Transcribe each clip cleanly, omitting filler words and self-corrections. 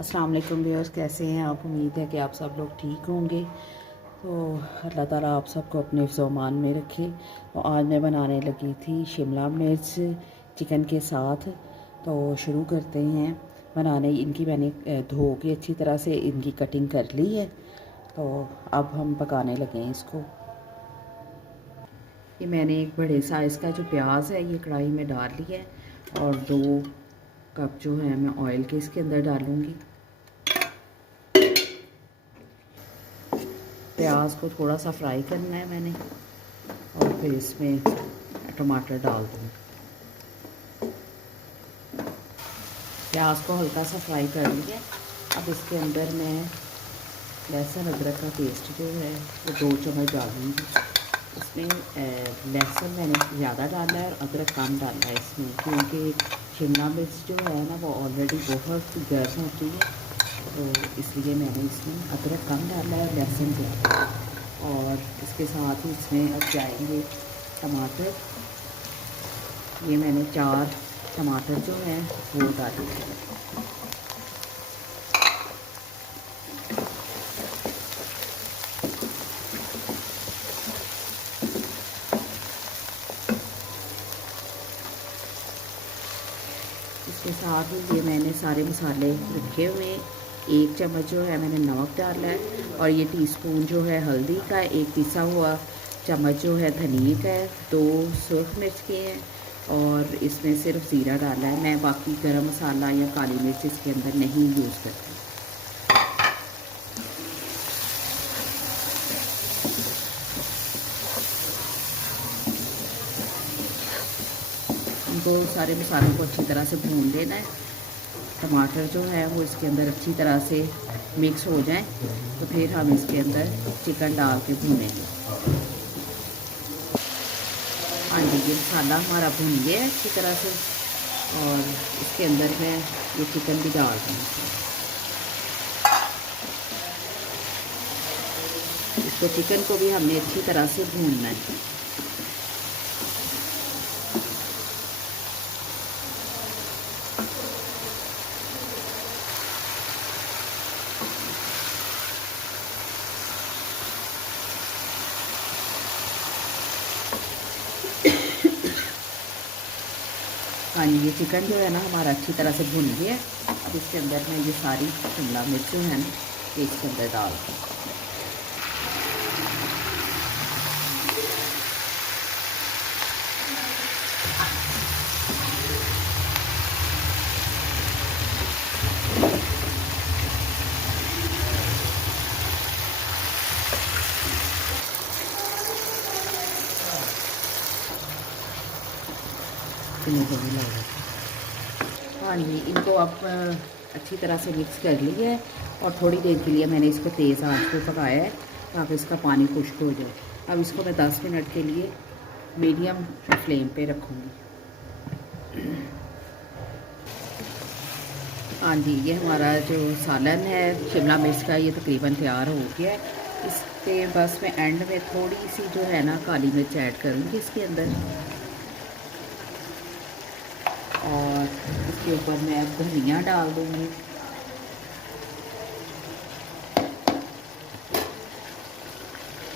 अस्सलाम वालेकुम व्यूअर्स, कैसे हैं आप। उम्मीद है कि आप सब लोग ठीक होंगे। तो अल्लाह ताला आप सबको अपने हिफ्ज़-ओ-अमान में रखे। तो आज मैं बनाने लगी थी शिमला मिर्च चिकन के साथ। तो शुरू करते हैं बनाने। इनकी मैंने धो के अच्छी तरह से इनकी कटिंग कर ली है। तो अब हम पकाने लगे हैं इसको। ये मैंने एक बड़े साइज़ का जो प्याज है ये कढ़ाई में डाल लिया है और 2 कप जो है मैं ऑयल के इसके अंदर डालूँगी। प्याज को थोड़ा सा फ्राई करना है मैंने और फिर इसमें टमाटर डाल दूँगी। प्याज को हल्का सा फ्राई कर लिया। अब इसके अंदर मैं लहसुन अदरक का पेस्ट जो है वो 2 चम्मच डालूँगी। इसमें लहसुन मैंने ज़्यादा डाला है और अदरक कम डाला है इसमें, क्योंकि शिमला मिर्च जो है ना वो ऑलरेडी बहुत गर्म होती है। तो इसलिए मैंने इसमें अदरक कम डाला है और लहसुन ज़्यादा। और इसके साथ ही इसमें अब जाएंगे टमाटर। ये मैंने 4 टमाटर जो हैं वो डाले हैं। इसके साथ ही ये मैंने सारे मसाले रखे हुए हैं। 1 चम्मच जो है मैंने नमक डाला है और ये टीस्पून जो है हल्दी का है। 1 पिसा हुआ चम्मच जो है धनिया का है। 2 सुरख मिर्च के हैं और इसमें सिर्फ ज़ीरा डाला है। मैं बाकी गरम मसाला या काली मिर्च इसके अंदर नहीं यूज़ करती। इनको सारे मसालों को अच्छी तरह से भून लेना है। टमाटर जो है वो इसके अंदर अच्छी तरह से मिक्स हो जाए तो फिर हम इसके अंदर चिकन डाल के भूनेंगे। हाँ जी, ये मसाला हमारा भून गया है अच्छी तरह से और इसके अंदर मैं ये चिकन भी डाल दूँगी। इसको चिकन को भी हमने अच्छी तरह से भूनना है। हाँ जी, ये चिकन जो है ना हमारा अच्छी तरह से भुन गया है। अब इसके अंदर मैं ये सारी शिमला मिर्च जो है ना ये इसके अंदर डाल दूँ। हाँ जी, इनको आप अच्छी तरह से मिक्स कर लिया है और थोड़ी देर के लिए मैंने इसको तेज़ आंच पे पकाया है ताकि इसका पानी खुश्क हो जाए। अब इसको मैं 10 मिनट के लिए मीडियम फ्लेम पे रखूँगी। हाँ जी, ये हमारा जो सालन है शिमला मिर्च का ये तकरीबन तैयार हो गया है। इस पे बस मैं एंड में थोड़ी सी जो है ना काली मिर्च ऐड करूँगी इसके अंदर और इसके ऊपर मैं अब धनिया डाल दूँगी।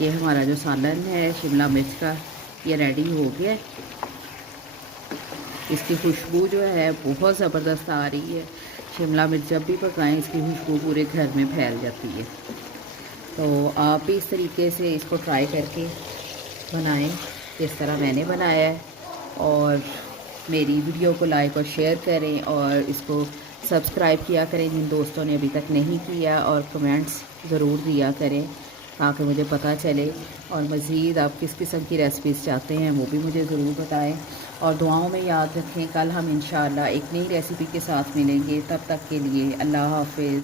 ये हमारा जो सालन है शिमला मिर्च का ये रेडी हो गया है। इसकी खुशबू जो है बहुत ज़बरदस्त आ रही है। शिमला मिर्च जब भी पकाएं इसकी खुशबू पूरे घर में फैल जाती है। तो आप भी इस तरीके से इसको ट्राई करके बनाएं जिस तरह मैंने बनाया है। और मेरी वीडियो को लाइक और शेयर करें और इसको सब्सक्राइब किया करें जिन दोस्तों ने अभी तक नहीं किया, और कमेंट्स ज़रूर दिया करें ताकि मुझे पता चले। और मज़ीद आप किस किस्म की रेसिपीज़ चाहते हैं वो भी मुझे ज़रूर बताएं। और दुआओं में याद रखें। कल हम इंशाअल्लाह एक नई रेसिपी के साथ मिलेंगे। तब तक के लिए अल्लाह हाफ़िज़।